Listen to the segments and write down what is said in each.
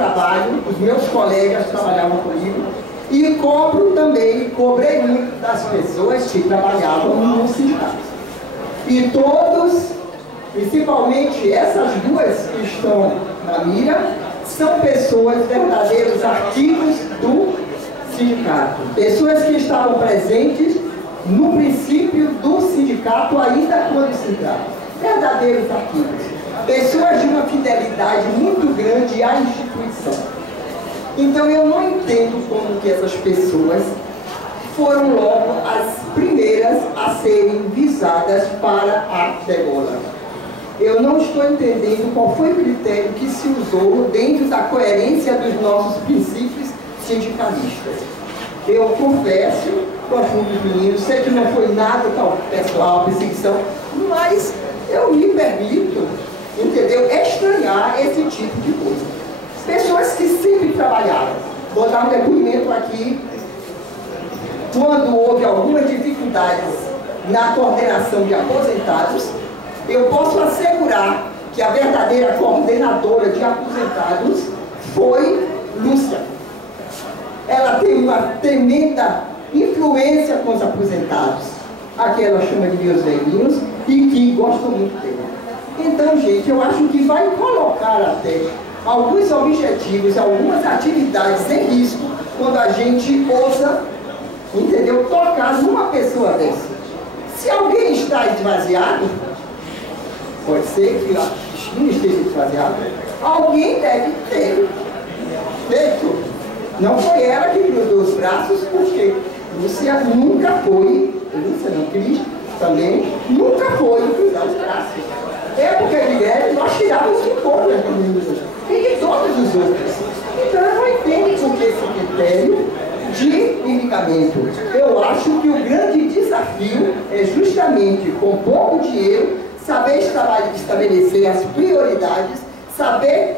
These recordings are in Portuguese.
trabalho, os meus colegas trabalhavam comigo, e cobro também, cobrei muito das pessoas que trabalhavam no sindicato. E todos, principalmente essas duas que estão na mira, são pessoas, verdadeiros artigos do sindicato. Pessoas que estavam presentes no princípio do sindicato, ainda quando sindicato. Verdadeiros artigos. Pessoas de uma fidelidade muito grande à instituição. Então eu não entendo como que essas pessoas foram logo as primeiras a serem visadas para a degola. Eu não estou entendendo qual foi o critério que se usou dentro da coerência dos nossos princípios sindicalistas. Eu confesso, confundo os meninos, sei que não foi nada tal pessoal, perseguição, mas eu me permito, entendeu, estranhar esse tipo de coisa. Pessoas que sempre trabalharam. Vou dar um depoimento aqui. Quando houve algumas dificuldades na coordenação de aposentados, eu posso assegurar que a verdadeira coordenadora de aposentados foi Lúcia. Ela tem uma tremenda influência com os aposentados. Aqui ela chama de meus velhinhos e que gostam muito dela. Então, gente, eu acho que vai colocar até alguns objetivos, algumas atividades em risco quando a gente ousa, entendeu, tocar numa pessoa dessa. Se alguém está esvaziado, pode ser que a bichinha esteja esvaziada, alguém deve ter feito. Não foi ela que cruzou os braços, porque Lúcia nunca foi, Lúcia não, Cris também, nunca foi cruzar os braços. Época de greve, nós tirávamos um pouco da comunidade e de todos os outros. Então eu não entendo por que esse critério de ligamento. Eu acho que o grande desafio é justamente, com pouco dinheiro, saber estabelecer as prioridades, saber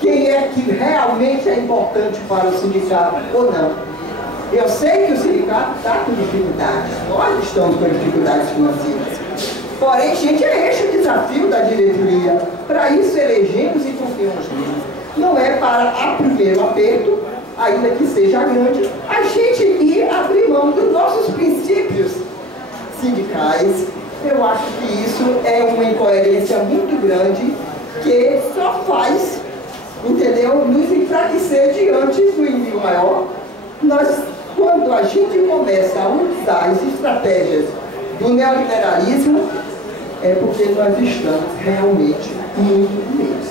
quem é que realmente é importante para o sindicato ou não. Eu sei que o sindicato está com dificuldades, nós estamos com dificuldades financeiras. Porém, gente, é este o desafio da diretoria. Para isso elegemos e confiamos neles. Não é para, a primeiro aperto, ainda que seja grande, a gente ir abrir mão dos nossos princípios sindicais. Eu acho que isso é uma incoerência muito grande que só faz, entendeu, nos enfraquecer diante do inimigo maior. Quando a gente começa a usar as estratégias do neoliberalismo, é porque nós estamos realmente muito menos.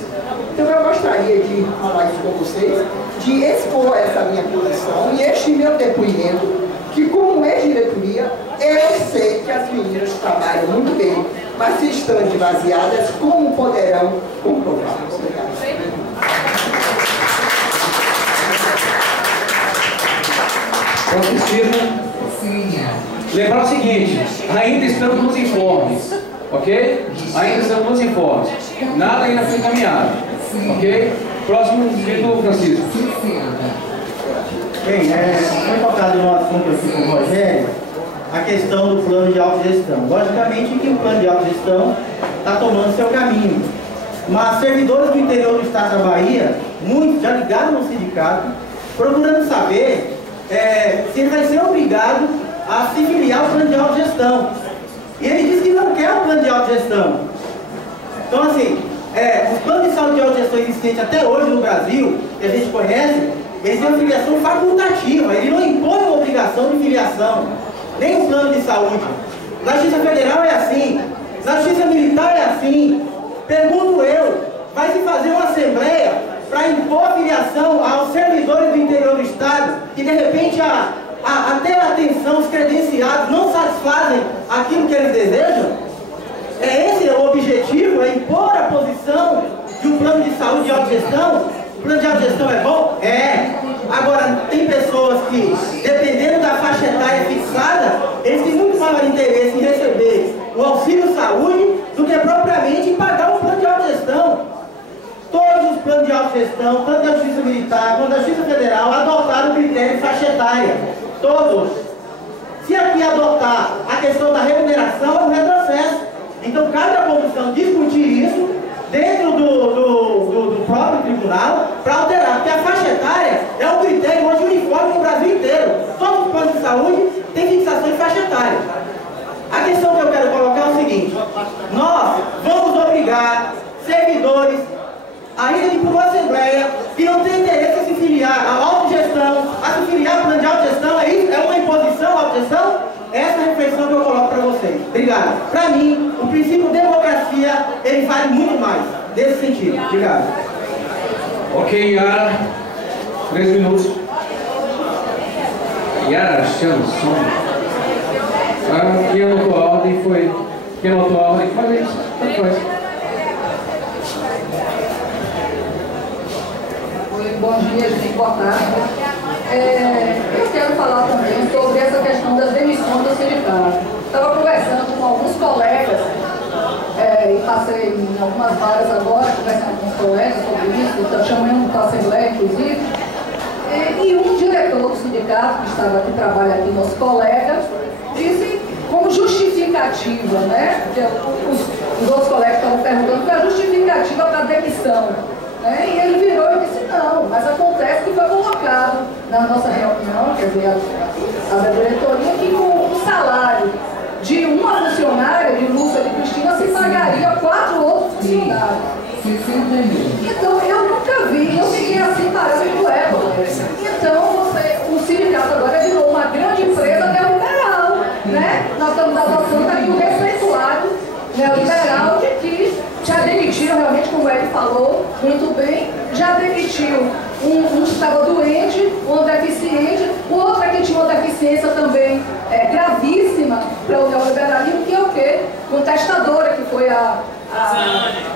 Então eu gostaria de falar isso com vocês, de expor essa minha posição e este meu depoimento, que como ex-diretoria, eu sei que as meninas trabalham muito bem, mas se estão esvaziadas, como poderão comprovar? Obrigado. Lembrar o seguinte, ainda estamos nos informes, ok? Ainda estamos nos informes. Nada ainda foi encaminhado, ok? Próximo vídeo, Francisco. Bem, foi tocado no assunto aqui com o Rogério, a questão do plano de autogestão. Logicamente que o plano de autogestão está tomando seu caminho. Mas servidores do interior do estado da Bahia, muitos já ligaram no sindicato, procurando saber se ele vai ser obrigado a se filiar ao plano de autogestão. E ele disse que não quer o plano de autogestão. Então, assim, os planos de saúde de autogestão existentes até hoje no Brasil, que a gente conhece, eles têm uma filiação facultativa, ele não impõe uma obrigação de filiação, nem o plano de saúde. Na Justiça Federal é assim, na Justiça Militar é assim. Pergunto eu, vai se fazer uma assembleia para impor filiação aos servidores do interior do Estado, que de repente até a atenção, os credenciados não satisfazem aquilo que eles desejam? Esse é o objetivo, é impor a posição de um plano de saúde de autogestão. O plano de autogestão é bom? É. Agora, tem pessoas que, dependendo da faixa etária fixada, eles têm muito maior interesse em receber o auxílio saúde do que propriamente em pagar um plano de autogestão. Todos os planos de autogestão, tanto da Justiça Militar quanto da Justiça Federal, adotaram o critério de faixa etária. Todos. Se aqui adotar a questão da remuneração, é um retrocesso. Então, cabe à comissão discutir isso dentro do próprio tribunal para alterar. saúde tem fixação em faixa etária. A questão que eu quero colocar é o seguinte: nós vamos obrigar servidores a irem para uma assembleia que não tem interesse em se filiar à autogestão, a se filiar ao plano de autogestão. É isso? É uma imposição à autogestão? Essa é a reflexão que eu coloco para vocês. Obrigado. Para mim, o princípio democracia, ele vale muito mais nesse sentido. Obrigado. Ok, Yara. 3 minutos. Yara Chanson. Quem anotou a ordem foi... Quem anotou a ordem foi isso. Tanto faz. Bom dia, gente. Boa tarde. Eu quero falar também sobre essa questão das demissões do sindicato. Estava conversando com alguns colegas, e passei em algumas vagas agora, conversando com os colegas sobre isso, chamando para a Assembleia, inclusive, e um diretor do sindicato, que estava aqui, trabalha aqui, nosso colega, disse como justificativa, né? Os outros colegas estavam perguntando qual é a justificativa para a demissão. E ele virou e disse: não, mas acontece que foi colocado na nossa reunião, quer dizer, a da diretoria, que com o salário de uma funcionária, de Lúcia e de Cristina, se pagaria 4 outros funcionários. Então, eu nunca vi, eu fiquei assim parando do ego. Então, o sindicato agora virou uma grande empresa neoliberal, né? Nós estamos adotando aqui o receituário neoliberal de que já demitiram, realmente, como ele falou muito bem, já demitiu um que estava doente, um deficiente, o outro que tinha uma deficiência também gravíssima para o neoliberalismo, que é o quê? Contestadora, que foi a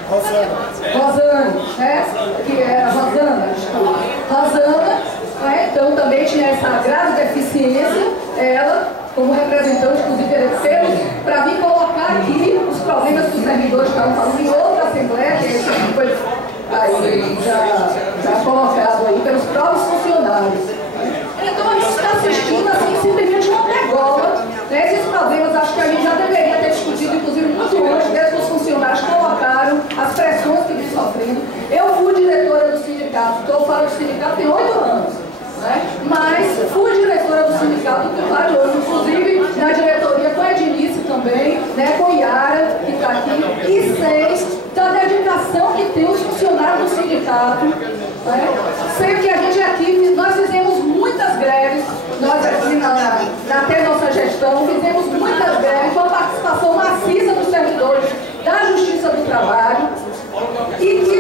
Rosana, né? Que era Rosana, desculpa. Rosana, né? Então também tinha essa grave deficiência, ela, como representante dos interesseiros, para vir colocar aqui os problemas que os servidores estavam falando em outra assembleia, que esse aqui foi aí, já colocado aí pelos próprios funcionários. Então a gente está assistindo assim, simplesmente uma degola, né? Esses problemas acho que a gente já deveria ter discutido, inclusive muito antes, desde que os funcionários colocaram as pressões que vem sofrendo. Eu fui diretora do sindicato, estou fora do sindicato tem 8 anos. Mas fui diretora do sindicato por vários anos, inclusive na diretoria com a Ednice também, né, com Yara, que está aqui, e sei da dedicação que tem os funcionários do sindicato. Né? Sei que a gente aqui, nós fizemos muitas greves, nós aqui até nossa gestão, fizemos muitas greves, com a participação maciça dos servidores da Justiça do Trabalho, e que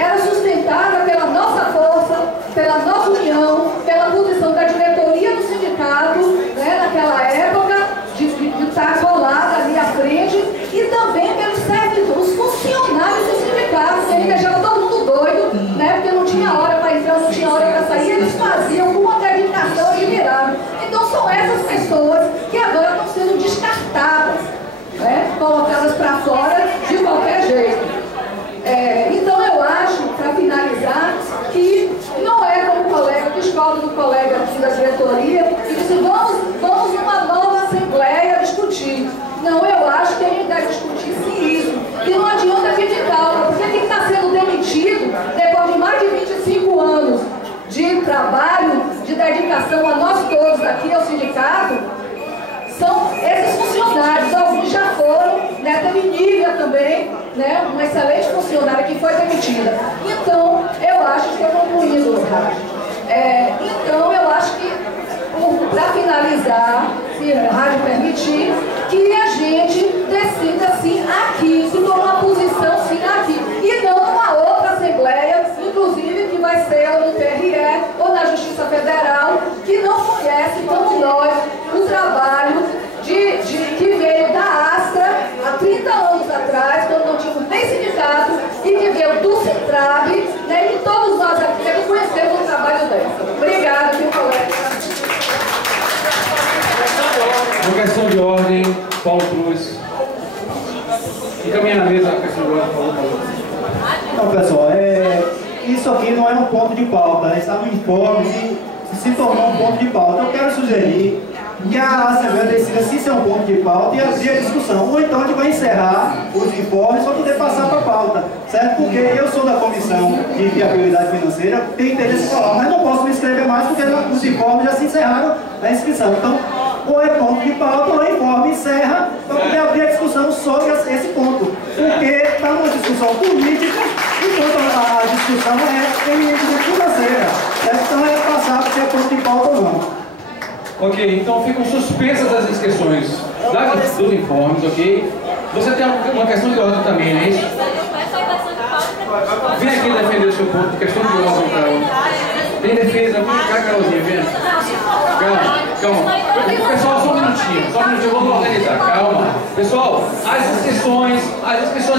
era sustentada pela nossa força, pela nossa união, pela posição da diretoria do sindicato, né, naquela época, de estar colada ali à frente, e também pelos servidores, os funcionários do sindicato, que ele deixava todo mundo doido, né, porque não tinha hora para entrar, não tinha hora para sair, eles faziam com uma dedicação admirável. Então são essas pessoas que agora estão sendo descartadas, né, colocadas para fora de qualquer jeito. Então eu acho, para finalizar, que não é como o colega, discordo do colega aqui da diretoria, que disse: vamos numa nova assembleia discutir. Não, eu acho que a gente deve discutir sim isso. E não adianta criticar, porque quem está sendo demitido, depois de mais de 25 anos de trabalho, de dedicação a nós todos aqui, ao sindicato, são esses funcionários. Alguns já foram, né? Teve Nívia também, né? Uma excelente funcionária que foi demitida. Então, eu acho que estou concluindo, então, eu acho que, para finalizar, se a rádio permitir, que a gente decida sim aqui, se for uma posição sim aqui, e não numa outra assembleia, inclusive que vai ser ou no TRE ou na Justiça Federal, que não conhece como nós o trabalho que veio da Astra há 30 anos atrás, quando não tínhamos nem sindicato, e que veio do Sintrab, né, e todos nós aqui conhecemos o trabalho dessa. Obrigada, meu colega. Uma questão de ordem, Paulo Cruz. Encaminha na mesa a questão de ordem, Paulo. Então, pessoal, isso aqui não é um ponto de pauta, né? Está no informe e se tornou um ponto de pauta. Eu quero sugerir e a Assembleia decida se isso é um ponto de pauta e abrir a discussão. Ou então a gente vai encerrar os informes para poder passar para a pauta, certo? Porque eu sou da comissão de viabilidade financeira, tenho interesse em falar, mas não posso me inscrever mais porque os informes já se encerraram a inscrição. Então, ou é ponto de pauta ou é informe, encerra para poder abrir a discussão sobre esse ponto. Porque está uma discussão política, enquanto a discussão é eminentemente financeira. Então é passar se é ponto de pauta ou não. Ok, então ficam suspensas as inscrições dos informes, ok? Você tem uma questão de ordem também, não é isso? Vem aqui defender o seu ponto de questão de ordem, Carol. Tem defesa, vem cá, Carolzinha, vem. Calma. Pessoal, só um minutinho, vamos organizar, calma. Pessoal, as inscrições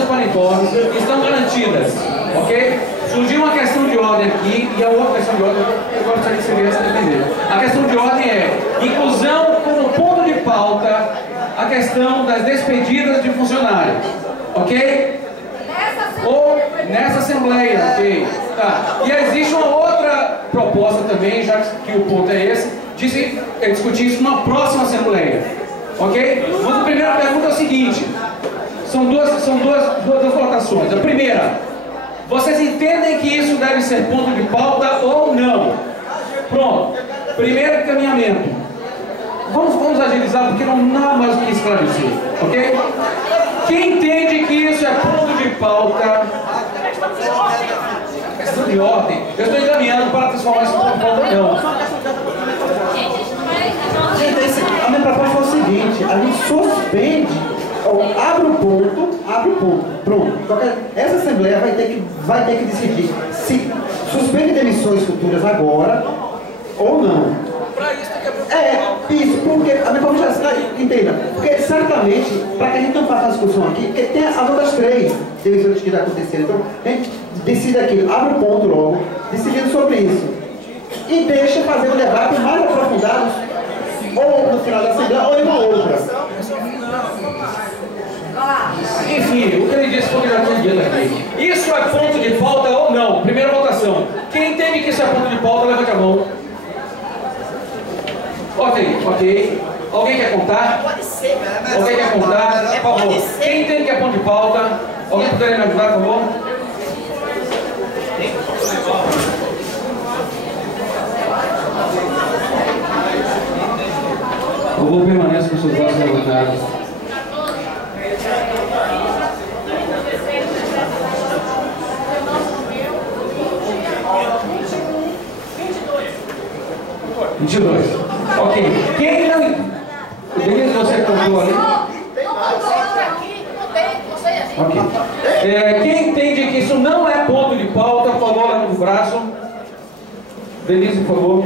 para informes estão garantidas, ok? Surgiu uma questão de ordem aqui, e a outra questão de ordem, eu gostaria que você viesse defender. A questão de ordem é inclusão como ponto de pauta a questão das despedidas de funcionários, ok? Ou nessa Assembleia, ok? Tá. E existe uma outra proposta também, já que o ponto é esse, de se discutir isso numa próxima Assembleia, ok? Mas a primeira pergunta é o seguinte, são duas votações. A primeira, vocês entendem que isso deve ser ponto de pauta ou não? Pronto. Primeiro encaminhamento. Vamos agilizar porque não há mais o que esclarecer, ok? Quem entende que isso é ponto de pauta? Questão de ordem. Eu estou encaminhando para transformar isso em ponto de pauta ou não. Gente, a minha proposta é o seguinte, a gente suspende, abre o ponto, pronto. Essa Assembleia vai ter que decidir se suspende demissões futuras agora ou não. Isso, porque a minha proposta já entenda, porque certamente, para que a gente não faça a discussão aqui, porque tem as outras 3 demissões que já aconteceram, então a gente decide aqui, abre o ponto logo, decidindo sobre isso, e deixa fazer um debate mais aprofundado, ou no final da Assembleia, ou em uma outra. Enfim, o que ele disse foi que já tinha dito aqui. Isso é ponto de pauta ou não? Primeira votação. Quem entende que isso é ponto de pauta, levante a mão. Ok. Alguém quer contar? Pode ser, mas alguém quer contar? Por favor. Quem entende que é ponto de pauta? Alguém poderia me ajudar, por favor? Eu vou permanecer com seus braços levantados. Ok. Quem não... Denise, você contou ali? Ok. Quem entende que isso não é ponto de pauta, por favor, levanta o braço. Denise, por favor.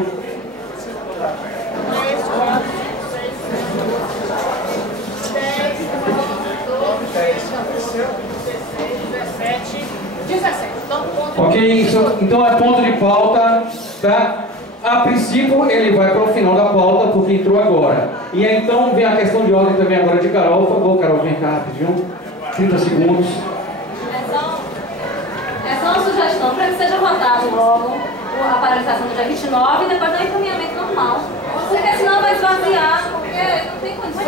Ok, então é ponto de pauta, tá? A princípio ele vai para o final da pauta porque entrou agora. E aí, então vem a questão de ordem também agora de Carol. Por favor, Carol, vem cá rapidinho. 30 segundos. É só uma sugestão para que seja votado logo a paralisação do dia 29 e depois do encaminhamento normal. Porque senão vai esvaziar, porque não tem condições.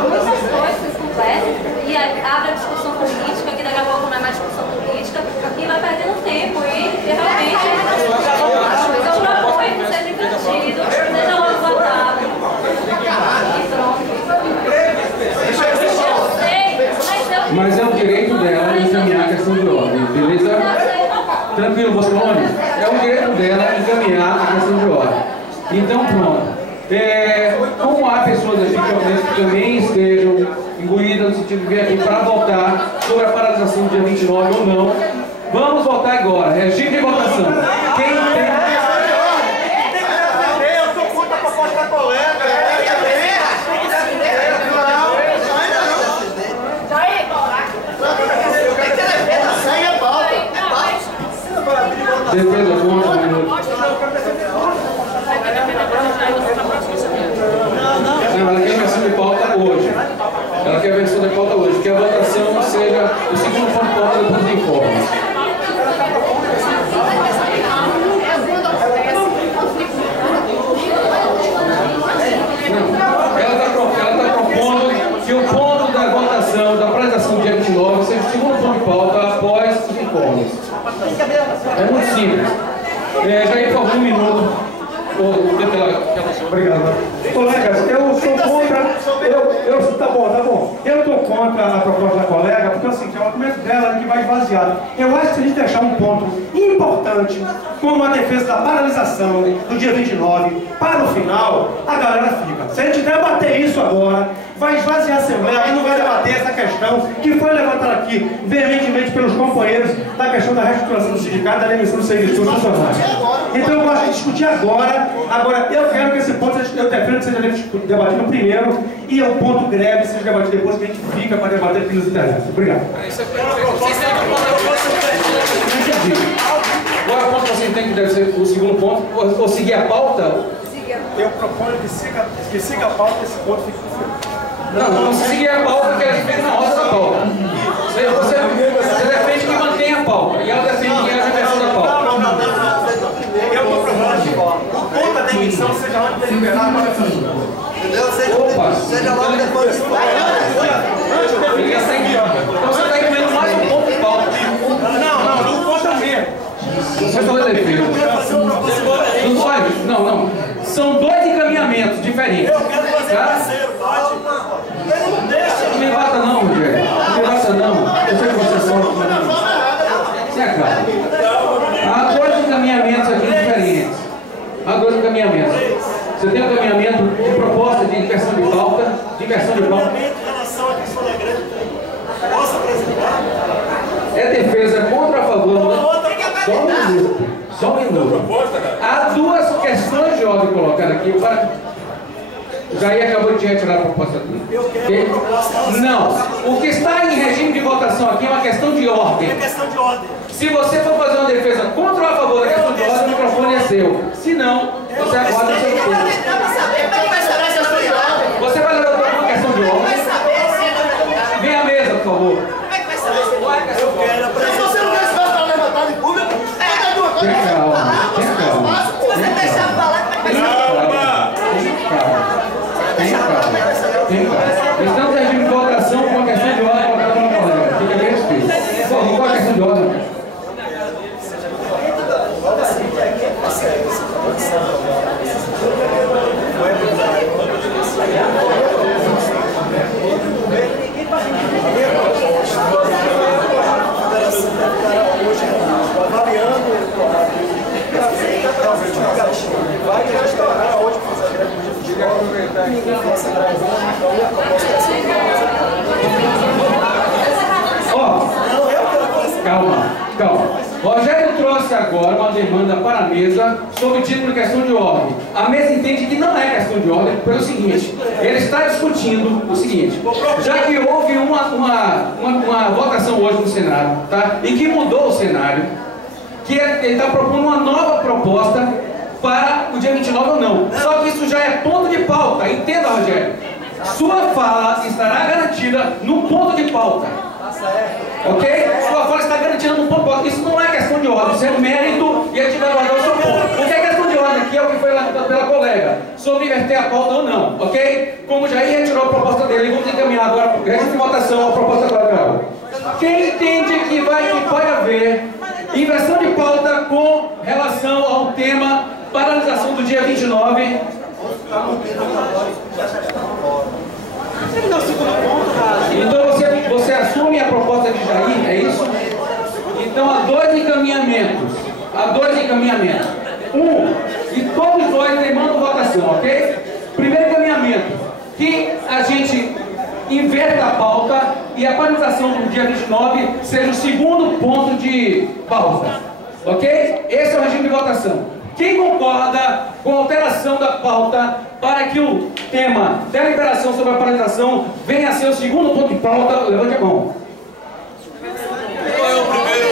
Muitas coisas complexas e abre a discussão política, que daqui a pouco não é mais discussão política, e vai perdendo tempo e realmente eu proponho que seja invertido, seja logo votado. E pronto. Mas é o direito dela encaminhar a questão de ordem, beleza? Tranquilo, Boscone? É o direito dela encaminhar a questão de ordem. Então, pronto. Como há pessoas aqui que também estejam imbuídas no sentido de vir aqui para votar sobre a paralisação do dia 29 ou não, vamos votar agora. Regime de votação. Quem tem... Eu sou contra a proposta da colega. Defesa contra o minuto. Não, ela quer a versão de pauta hoje. Ela quer a versão de pauta hoje, que a votação seja o segundo ponto de pauta depois do informe. Não, Já ia por favor, um minuto. Obrigado. Colegas, eu sou contra. Tá bom. Eu estou contra a proposta da colega, porque assim, é o argumento dela que vai esvaziar. Eu acho que se a gente deixar um ponto importante, como a defesa da paralisação do dia 29, para o final, a galera fica. Se a gente debater isso agora, vai esvaziar a Assembleia e não vai debater essa questão que foi levantada aqui veementemente pelos companheiros da questão da reestruturação do sindicato, da demissão do serviço funcionário. Então eu gosto de discutir agora. Agora, eu quero que esse ponto, eu defendo que seja debatido primeiro e o ponto greve seja debatido depois, que a gente fica para debater o que nos interessa. Obrigado. Qual é o ponto que você entende que deve ser o segundo ponto? Ou seguir a pauta? Eu proponho que siga a pauta e esse ponto fique por fora. Não, se seguir a pauta, que a gente fez na roda da pauta. Você defende que mantenha a pauta, e ela defende que haja a versão da pauta. Eu estou propondo que o ponto da demissão seja antes deliberado para a pessoa. Opa! Seja logo depois de fora. Então você está incluindo mais um ponto de pauta. Não conta mesmo. Você falou defesa. Não. São dois encaminhamentos diferentes. Eu quero fazer parceiro, pode? Não deixa. Não me bata não, Rogério. Não me bata não. Eu sei que você sofre. Se acaba. Há dois encaminhamentos aqui diferentes. Há dois encaminhamentos. Você tem um encaminhamento de proposta de inversão de pauta. Em relação à questão da greve, posso apresentar? É defesa contra ou a favor? Só um minuto. Há duas questões de ordem colocadas aqui. O Jair acabou de retirar a proposta dele. Okay? Não. O que está em regime de votação aqui é uma questão de ordem. É questão de ordem. Se você for fazer uma defesa contra ou a favor da questão de ordem, o microfone é seu. Se não, você aguarda o seu tempo. Você vai levantar uma questão de ordem. Vem à mesa, por favor. Eu quero apresentar. Se você não quer esse para levantar em público, Tenha calma. Estamos em regime de votação com a questão de ordem colocada pela colega. Fica bem respeito. Por favor, qual a questão de ordem? vai restaurar hoje para fazer a greve de ninguém faça greve. Então, a proposta é assim. Calma. Rogério trouxe agora uma demanda para a mesa sob o título de questão de ordem. A mesa entende que não é questão de ordem pelo seguinte: ele está discutindo o seguinte, já que houve uma votação hoje no Senado, tá? E que mudou o cenário, que ele está propondo uma nova proposta para o dia 29 ou não. Só que isso já é ponto de pauta, entenda, Rogério. Sua fala estará garantida no ponto de pauta. Ok? Sua fala está garantida no ponto de pauta. Isso não é questão de ordem, isso é mérito e a gente vai guardar o seu ponto. O que é questão de ordem aqui é o que foi levantado pela colega, sobre inverter a pauta ou não, ok? Como já retirou a proposta dele, vamos encaminhar agora para o resto de votação a proposta colegial. Quem entende que pode haver inversão de pauta com relação ao tema paralisação do dia 29? Então você assume a proposta de Jair, é isso? Então há dois encaminhamentos. E todos dois demandam votação, ok? Primeiro encaminhamento, que a gente inverta a pauta e a paralisação do dia 29 seja o segundo ponto de pauta, ok? Esse é o regime de votação. Quem concorda com a alteração da pauta para que o tema deliberação sobre a paralisação venha a ser o segundo ponto de pauta, levante a mão. Qual é o primeiro?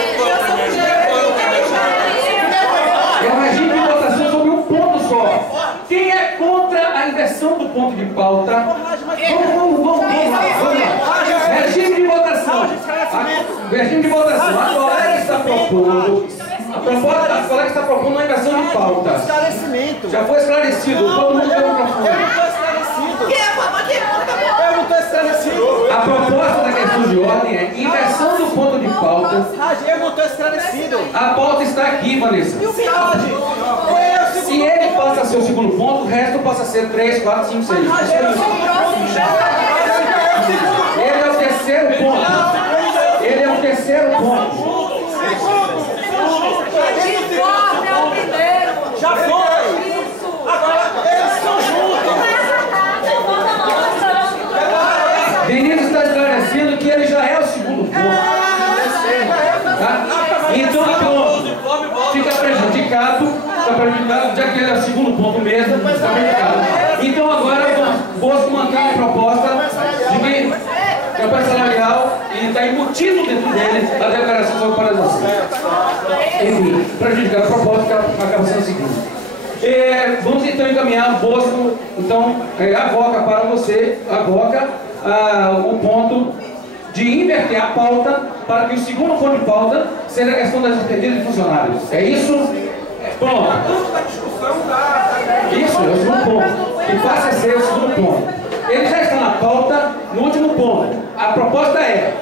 É um regime de votação sobre um ponto só. Quem é contra a inversão do ponto de pauta? Vamos lá. Regime de votação. Regime de votação. A colega está propondo. A colega está propondo uma inversão de pauta. Esclarecimento. Já foi esclarecido. Todo mundo deu um microfone. Eu não estou esclarecido. A proposta da questão de ordem é inversão do ponto de pauta. Eu não estou esclarecido. A pauta está aqui, Vanessa. E o Finaldi? ser o segundo ponto, o resto passa a ser 3, 4, 5, 6. Ele é o terceiro ponto. Ele é o terceiro ponto. Já foi! Agora eles estão juntos! Vinícius está esclarecendo que ele já é o segundo ponto. Tá? Então, fica prejudicado, já que ele é o segundo ponto mesmo, fica prejudicado. Então agora vou manter a proposta de que a parte salarial está embutido dentro dele a declaração sobre paralisação. Enfim, prejudicar a proposta acaba sendo o seguinte. Vamos então encaminhar Bosco, então avoca para você, o ponto de inverter a pauta para que o segundo ponto de pauta seja a questão das despedidas de funcionários. É isso? Pronto. Isso, é o segundo ponto. Que passa a ser o segundo ponto. Ele já está na pauta no último ponto. A proposta é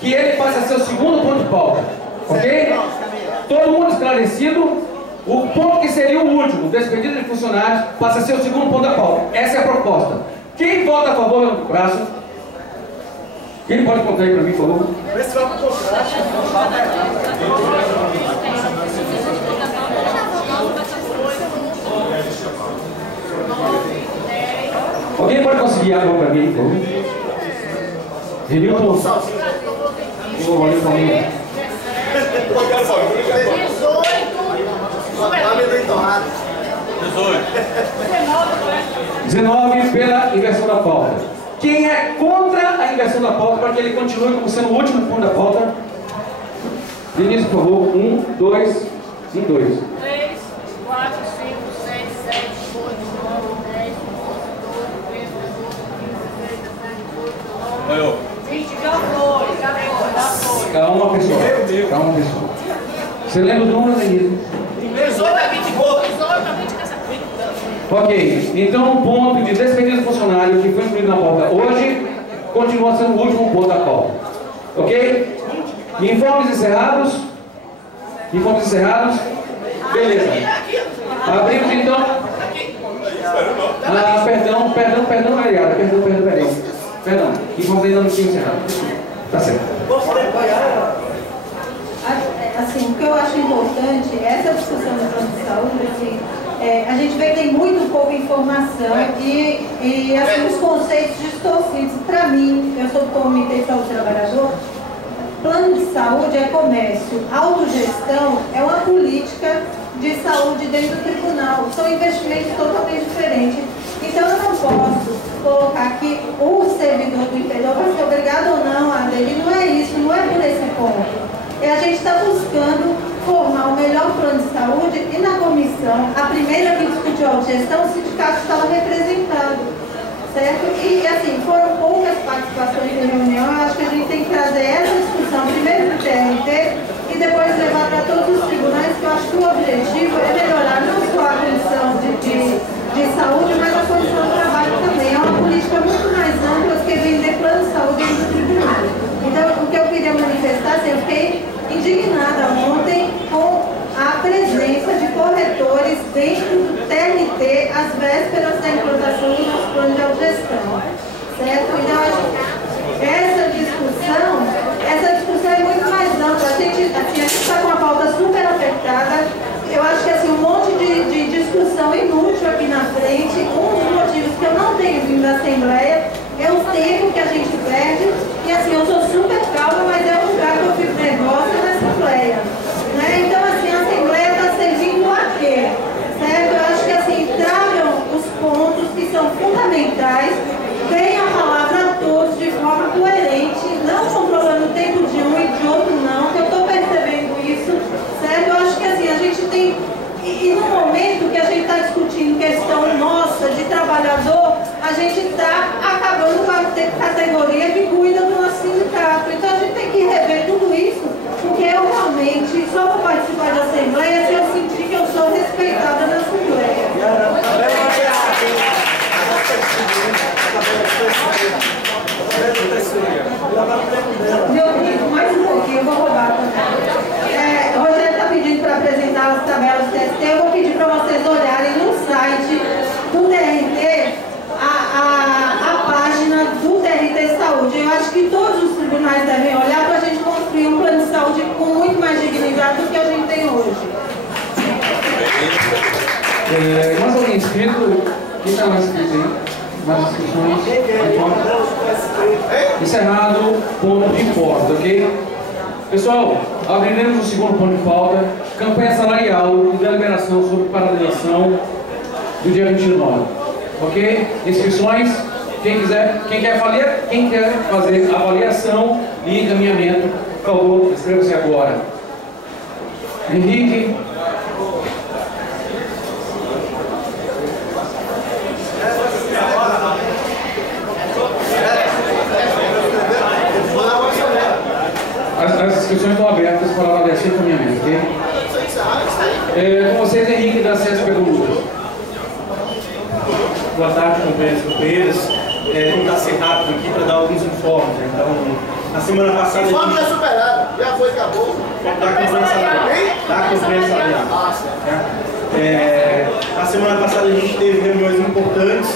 que ele passe a ser o segundo ponto de pauta. Ok? Todo mundo esclarecido? O ponto que seria o último, despedida de funcionários, passa a ser o segundo ponto da pauta. Essa é a proposta. Quem vota a favor, levanta o braço. Quem pode contar aí para mim, por favor? Alguém pode conseguir água para mim, por favor? Renilton? Vou olhar para mim. 19 pela inversão da pauta. Quem é contra a inversão da pauta para que ele continue como sendo o último ponto da pauta? Vinícius, por favor. 1, 2, 1, 2. 3, 4, 5, 6, 7, 8, 9, 10, 11, 12, 13, 14, 15, 16, 17, 18, 19, 20. Já foi. Calma, pessoal. Calma, pessoal. Você lembra os números, Vinícius? 18 a 20 e pouco. 18 a 20 nessa frente. Ok, então o ponto de despedida do funcionário que foi incluído na pauta hoje continua sendo o último ponto da pauta. Ok? Informes encerrados? Informes encerrados? Beleza. Abrimos então. Perdão, Mariana. Perdão. Informes ainda não tinham encerrado. Tá certo. Assim, o que eu acho importante, essa discussão do plano de saúde, assim, a gente vê que tem muito pouca informação e assim, os conceitos distorcidos. Para mim, eu sou do Comitê de Saúde do Trabalhador, plano de saúde é comércio, autogestão é uma política de saúde dentro do tribunal, são investimentos totalmente diferentes. Então eu não posso colocar que o servidor do interior vai ser obrigado ou não a aderir, não é isso, não é por esse ponto. A gente está buscando formar o melhor plano de saúde e na comissão, a primeira que discutiu a autogestão, o sindicato estava representado, certo? E assim, foram poucas participações em reunião, eu acho que a gente tem que trazer essa discussão primeiro para o TRT e depois levar para todos os tribunais, que eu acho que o objetivo é melhorar não só a condição de saúde, mas a condição de trabalho também. É uma política muito mais ampla do que vender plano de saúde dentro do tribunal. Então, o que eu queria manifestar, assim, eu fiquei indignada ontem com a presença de corretores dentro do TRT às vésperas da implantação do nosso plano de autogestão, certo? Então, essa discussão é muito mais ampla. A gente está com a pauta super afetada. Eu acho que assim, um monte de discussão inútil aqui na frente. Um dos motivos que eu não tenho vindo da Assembleia é o tempo que a gente perde. E assim, eu sou super calma, mas é um lugar que eu fico nervosa na Assembleia. Né? Então, assim, a Assembleia está servindo a quê? Certo? Eu acho que assim, tragam os pontos que são fundamentais, deem a palavra a todos de forma coerente, não controlando o tempo de um e de outro não, que eu estou percebendo isso, certo? Eu acho que assim, a gente tem, e no momento que a gente está discutindo questão nossa de trabalhador, a gente está acabando com a categoria que cuida do nosso sindicato. Então a gente tem que rever tudo isso, porque eu realmente só vou participar da Assembleia se eu sentir que eu sou respeitada na Assembleia. Meu amigo, mais um pouquinho, eu vou roubar também. O Rogério está pedindo para apresentar as tabelas do TST. Eu vou pedir para vocês olharem no site Mais alguém inscrito? Quem está mais inscrito aí? Mais inscrições? Encerrado, ponto de pauta, ok? Pessoal, abriremos o segundo ponto de pauta, campanha salarial e deliberação sobre paralisação do dia 29, ok? Inscrições, quem quer fazer avaliação e encaminhamento, por favor, inscreva-se agora. Henrique. As inscrições estão abertas para avaliação e encaminhamento, ok? Com vocês, Henrique, da CSP do Lucas. Boa tarde, companheiros e companheiras. Vou tentar ser rápido aqui para dar alguns informes. Então, na semana passada. O informe já superado, já foi, acabou. Da campanha salarial. Na semana passada a gente teve reuniões importantes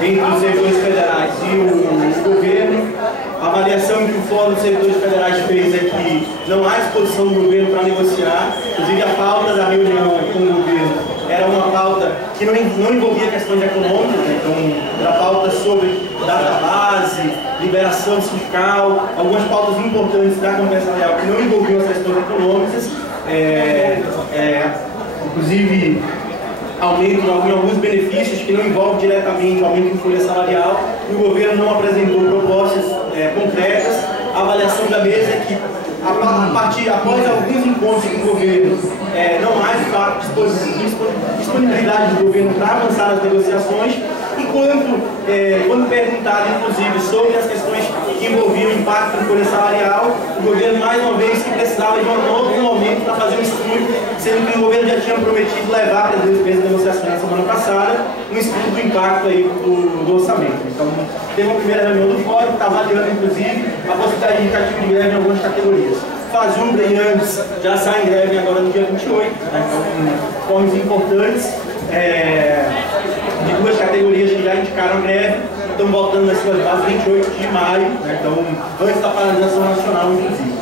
entre os servidores federais e o governo. A avaliação que o Fórum dos Servidores Federais fez é que não há disposição do governo para negociar. Inclusive, a pauta da reunião com o governo era uma pauta que não envolvia questões econômicas, né? Então, era pauta sobre database, liberação sindical, algumas pautas importantes da campanha salarial que não envolviam as questões econômicas, inclusive aumento em alguns benefícios que não envolvem diretamente o aumento em folha salarial. O governo não apresentou propostas concretas. A avaliação da mesa é que, após alguns encontros com o governo, não há de fato disponibilidade do governo para avançar nas negociações. E quando perguntado, inclusive, sobre as questões que envolviam o impacto na folha salarial, o governo, mais uma vez, que precisava de um novo momento para fazer um estudo, sendo que o governo já tinha prometido levar para as mesa de negociação na semana passada um estudo do impacto aí do orçamento. Então, teve uma primeira reunião do fórum, que está avaliando, inclusive, a possibilidade de indicativo de greve em algumas categorias. Fazubra e Andes já saem em greve agora no dia 28, né? Então, formas importantes. De duas categorias que já indicaram greve, estão voltando nas suas bases 28 de maio, né? Então, antes da paralisação nacional, inclusive.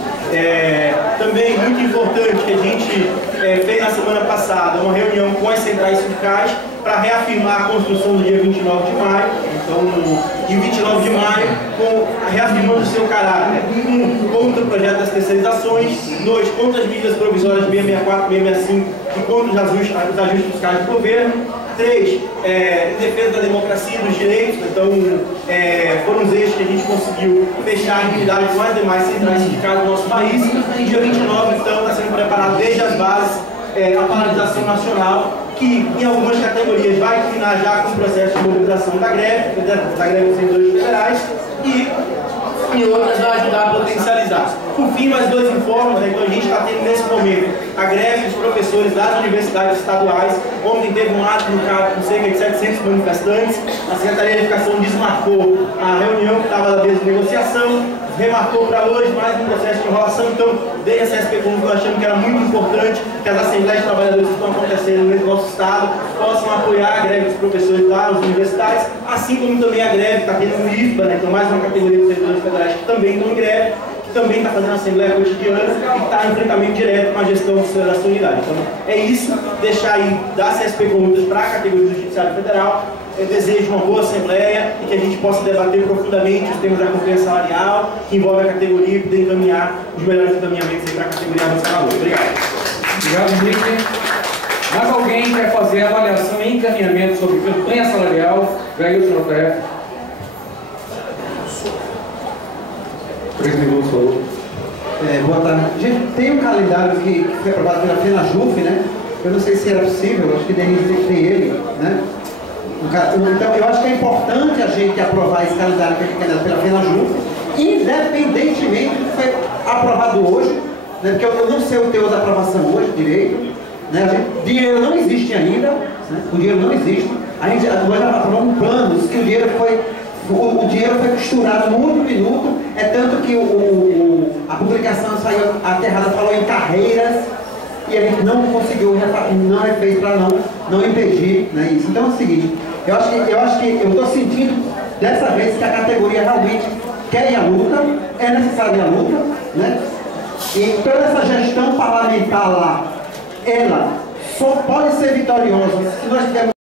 Também muito importante que a gente fez na semana passada uma reunião com as centrais sindicais para reafirmar a construção do dia 29 de maio. Então, em 29 de maio, reafirmando o seu caráter. 1. Contra o projeto das terceirizações. 2. Contra as medidas provisórias 664 e 665 e contra os ajustes fiscais do governo. 3. Em defesa da democracia e dos direitos. Então, foram os eixos que a gente conseguiu fechar a unidade com as demais centrais sindicais do nosso país. E dia 29, então, está sendo preparado desde as bases a paralisação nacional, que em algumas categorias vai culminar já com o processo de mobilização da greve dos servidores federais, e em outras vai ajudar a potencializar. Por fim, mais dois informes, então a gente está tendo nesse momento a greve dos professores das universidades estaduais. Ontem teve um ato no CAP com cerca de 700 manifestantes. A Secretaria de Educação desmarcou a reunião que estava na mesa de negociação, remarcou para hoje mais um processo de enrolação. Então, desde a CSP Pública, achamos que era muito importante que as assembleias de trabalhadores que estão acontecendo no nosso estado possam apoiar a greve dos professores das universidades, assim como também a greve que está tendo no IFBA, né? Então, mais uma categoria de servidores federais que também estão em greve, que também está fazendo assembleia cotidiana e que está em enfrentamento direto com a gestão da sua unidade. Então, é isso, deixar aí da CSP Comunas para a categoria do Judiciário Federal. Eu desejo uma boa assembleia e que a gente possa debater profundamente os temas da campanha salarial, que envolve a categoria, e poder encaminhar os melhores encaminhamentos para a categoria avançada. Obrigado. Obrigado, Henrique. Mais alguém quer fazer avaliação e encaminhamento sobre campanha salarial? Ganhou o seu TF. 3 minutos, por favor. Boa tarde. Gente, tem um calendário que foi aprovado pela FENAJUF, né? Eu não sei se era possível, acho que tem ele, né? Então, eu acho que é importante a gente aprovar esse calendário que é pela FENAJUF, independentemente do que foi aprovado hoje, né? Porque eu não sei o teor da aprovação hoje direito, né? Dinheiro não existe ainda, né? O dinheiro não existe. Nós já aprovamos planos que o dinheiro foi costurado no último minuto, tanto que a publicação saiu aterrada, falou em carreiras, e a gente não conseguiu, não fez para não impedir, né, isso. Então é o seguinte, eu estou sentindo dessa vez que a categoria realmente quer ir à luta, é necessária ir à luta, né? E toda essa gestão parlamentar lá, ela só pode ser vitorioso se nós tivermos